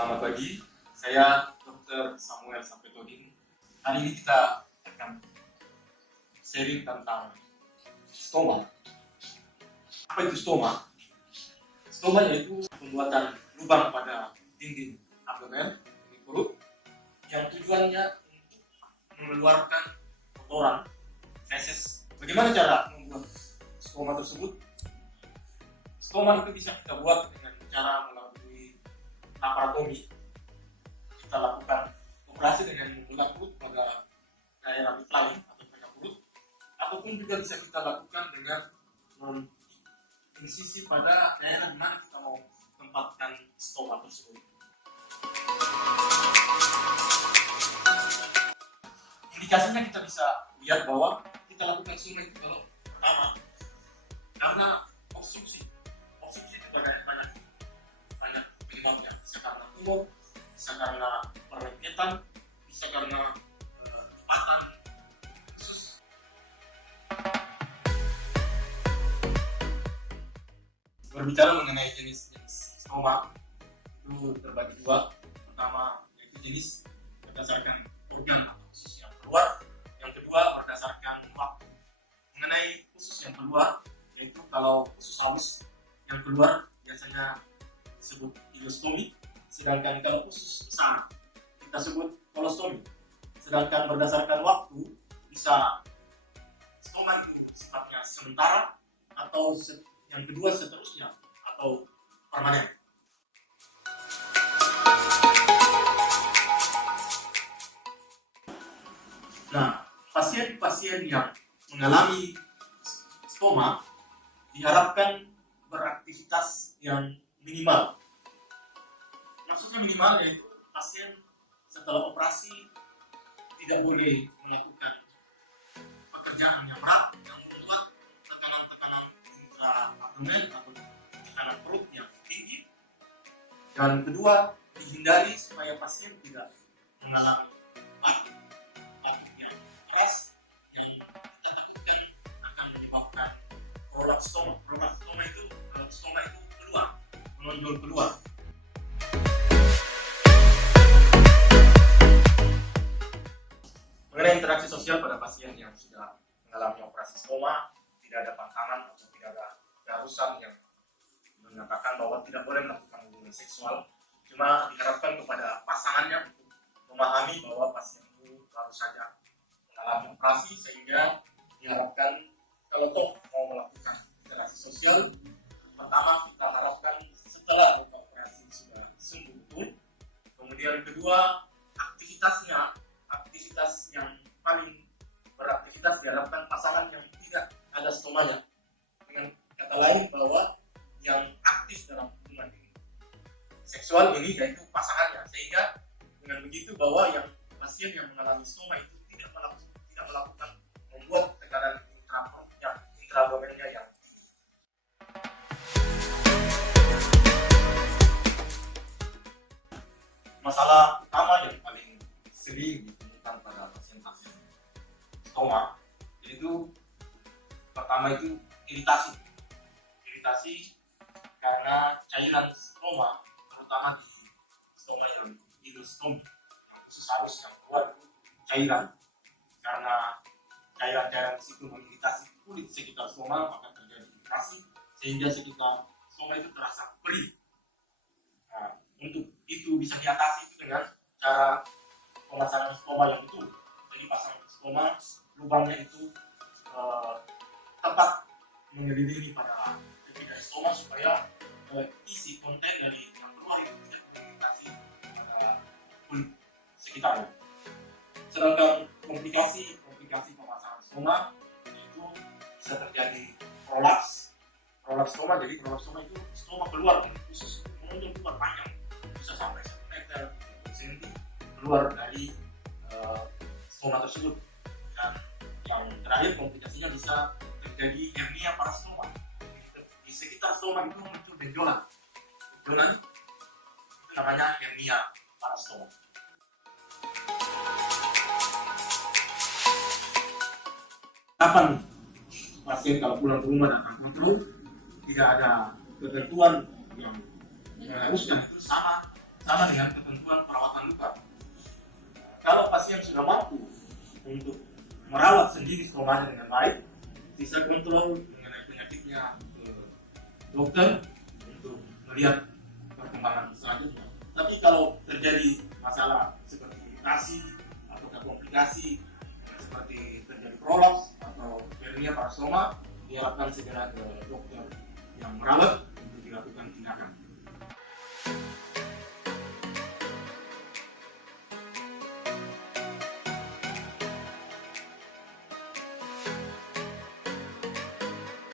Selamat pagi, saya Dr. Samuel Sapetodin. Hari ini kita akan sharing tentang stoma. Apa itu stoma? Stoma yaitu pembuatan lubang pada dinding abdomen di perut yang tujuannya untuk mengeluarkan kotoran, feses. Bagaimana cara membuat stoma tersebut? Stoma itu bisa kita buat dengan cara melalui laparotomi. Kita lakukan operasi dengan membelah perut pada daerah midline atau tengah perut, ataupun juga bisa kita lakukan dengan insisi pada daerah mana kita mau tempatkan stoma tersebut. Indikasinya kita bisa lihat bahwa kita lakukan stoma itu kalau pertama karena obstruksi itu banyak penyebabnya, bisa karena tumor, bisa karena perlengketan, bisa karena cepatan khusus. Berbicara mengenai jenis stoma itu terbagi dua. Pertama yaitu jenis berdasarkan organ atau usus yang keluar, yang kedua berdasarkan waktu. Mengenai usus yang keluar, yaitu kalau usus halus yang keluar biasanya disebut ileostomi, sedangkan kalau usus besar kita sebut kolostomi. Sedangkan berdasarkan waktu bisa stoma itu sifatnya sementara atau yang kedua seterusnya atau permanen. Nah, pasien-pasien yang mengalami stoma diharapkan beraktivitas yang minimal. Maksudnya minimal yaitu pasien setelah operasi tidak boleh melakukan pekerjaan yang berat yang membuat tekanan intra-abdomen atau tekanan perut yang tinggi. Dan kedua, dihindari supaya pasien tidak mengalami batuk yang keras yang kita takutkan akan menyebabkan prolaps stoma. Prolaps stoma itu stoma itu keluar, menonjol keluar. Mengenai interaksi sosial pada pasien yang sudah mengalami operasi stoma, tidak ada pasangan atau tidak ada keharusan yang mengatakan bahwa tidak boleh melakukan hubungan seksual. Cuma diharapkan kepada pasangannya untuk memahami bahwa pasien itu baru saja mengalami operasi, sehingga diharapkan kalau toh mau melakukan interaksi sosial, pertama kita harapkan setelah operasi sudah sembuh betul. Kemudian kedua, aktivitas yang paling beraktivitas diharapkan pasangan yang tidak ada stomanya. Dengan kata lain bahwa yang aktif dalam hubungan seksual ini yaitu pasangannya, sehingga dengan begitu bahwa yang pasien yang mengalami stoma itu tidak melakukan membuat tekanan intra-abdomennya yang tinggi. Masalah utama yang paling sering ditemukan pada pasien-pasien stoma yaitu pertama itu iritasi karena cairan stoma, terutama di stoma yang ileostomi, yang khusus harus yang keluar itu cairan, karena cairan di situ mengiritasi kulit sekitar stoma, maka terjadi iritasi sehingga sekitar stoma itu terasa perih. Nah, untuk itu bisa diatasi dengan cara pemasangan stoma yang betul. Jadi pasang stoma, lubangnya itu tepat mengelilingi pada ketiga stoma supaya isi konten dari yang keluar itu tidak mengiritasi pada kulit sekitarnya. Sedangkan komplikasi pemasangan stoma itu bisa terjadi prolaps stoma. Jadi prolaps stoma itu stoma keluar dari usus, menonjol keluar panjang, bisa sampai 1 meter, 30 cm keluar dari stoma tersebut. Dan yang terakhir, komplikasinya bisa terjadi hernia parastoma. Di sekitar stoma itu muncul benjolan itu namanya hernia parastoma. Kapan pasien kalau pulang ke rumah datang kontrol tidak ada ketentuan yang mengharuskan, itu sama sama dengan ketentuan perawatan luka. Kalau pasien sudah mampu untuk merawat sendiri stomanya dengan baik, bisa kontrol mengenai penyakitnya ke dokter untuk melihat perkembangan selanjutnya. Tapi kalau terjadi masalah seperti iritasi atau komplikasi seperti terjadi prolaps atau hernia parastoma, diharapkan segera ke dokter yang merawat untuk dilakukan tindakan.